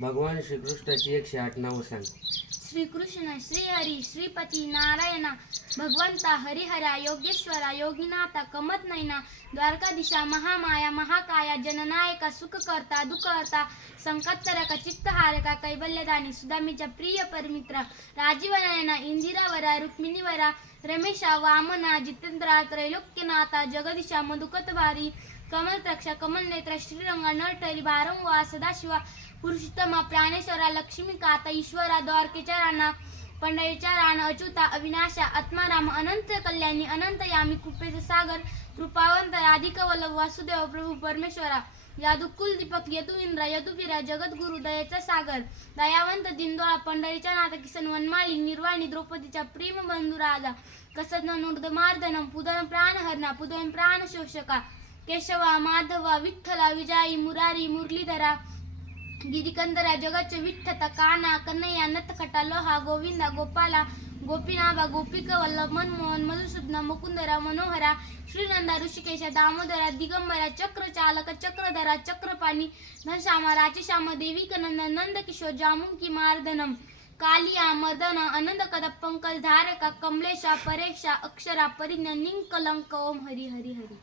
भगवान श्रीकृष्णाची 108 नावं सांग. श्रीकृष्ण, श्रीहरी, श्रीपती, नारायणा, भगवंता, हरिहरा, योगेश्वरा, योगीनाथा, कमतनयना, द्वारकाधीशा, महामाया, महाकाया, जननायका, सुखकर्ता, दुःखहर्ता, संकटहरका, चित्तहारका, कैवल्यदानी, सुदामीच्या प्रिय परमित्रा, राजीवनयना, इंदिरावरा, रुक्मिणीवरा, रमेशा, वामना, जितेंद्रा, त्रैलोक्यनाथा, जगदीशा, मधुकतभारी, कमलत्रक्षा, कमलनेत्र, श्रीरंगा, नरटरी, भारंवा, सदाशिवा, पुरुषोत्तमा, प्राणेश्वरा, लक्ष्मीकांता, ईश्वरा, द्वारकेच्या राणा, पंढरीच्या राणा, अच्युता, अविनाशा, आत्माराम, अनंत कल्याणी, अनंत यामी, कृपेचा सागर, कृपावंत, राधिका वल्लभ, वासुदेव, प्रभू परमेश्वरा, यादुकुल दीपक, यदु इंद्र, यदुवीरा, जगद्गुरु, दयेचा सागर, दयावंत, दिनदोळा, पंढरीच्या नाथ, किसन, वनमाळी, निर्वाणी, द्रौपदीचा प्रेम बंधू राजा, कसदन नूर्दमार्दनम, पुदन प्राणहरणा, पुदन प्राणशोषका, केशवा, माधवा, विठ्ठला, विजाई, मुरारी, मुरलीधरा, गिरिकंदरा, जगतचे विठ्ठता, काना, कन्हैया, नतखटा, लोहा, गोविंदा, गोपाला, गोपीनाभा, गोपिका वल्लभ, मनमोहन, मधुसूदना, मुकुंदरा, मनोहरा, श्रीनंदा, ऋषिकेशा, दामोदरा, दिगंबरा, चक्रचालक, चक्रधरा, चक्रपाणी, घनश्यामा, राचश्यामा, देविकनंदन, नंदकिशोर, जामुंकी, मार्दनम, कालिया, मर्दना, आनंद कदप, पंकज धारका, कमलेशा, परेशा, अक्षरा, परिज्ञा, निंकलंक, ओम हरी हरी हरी.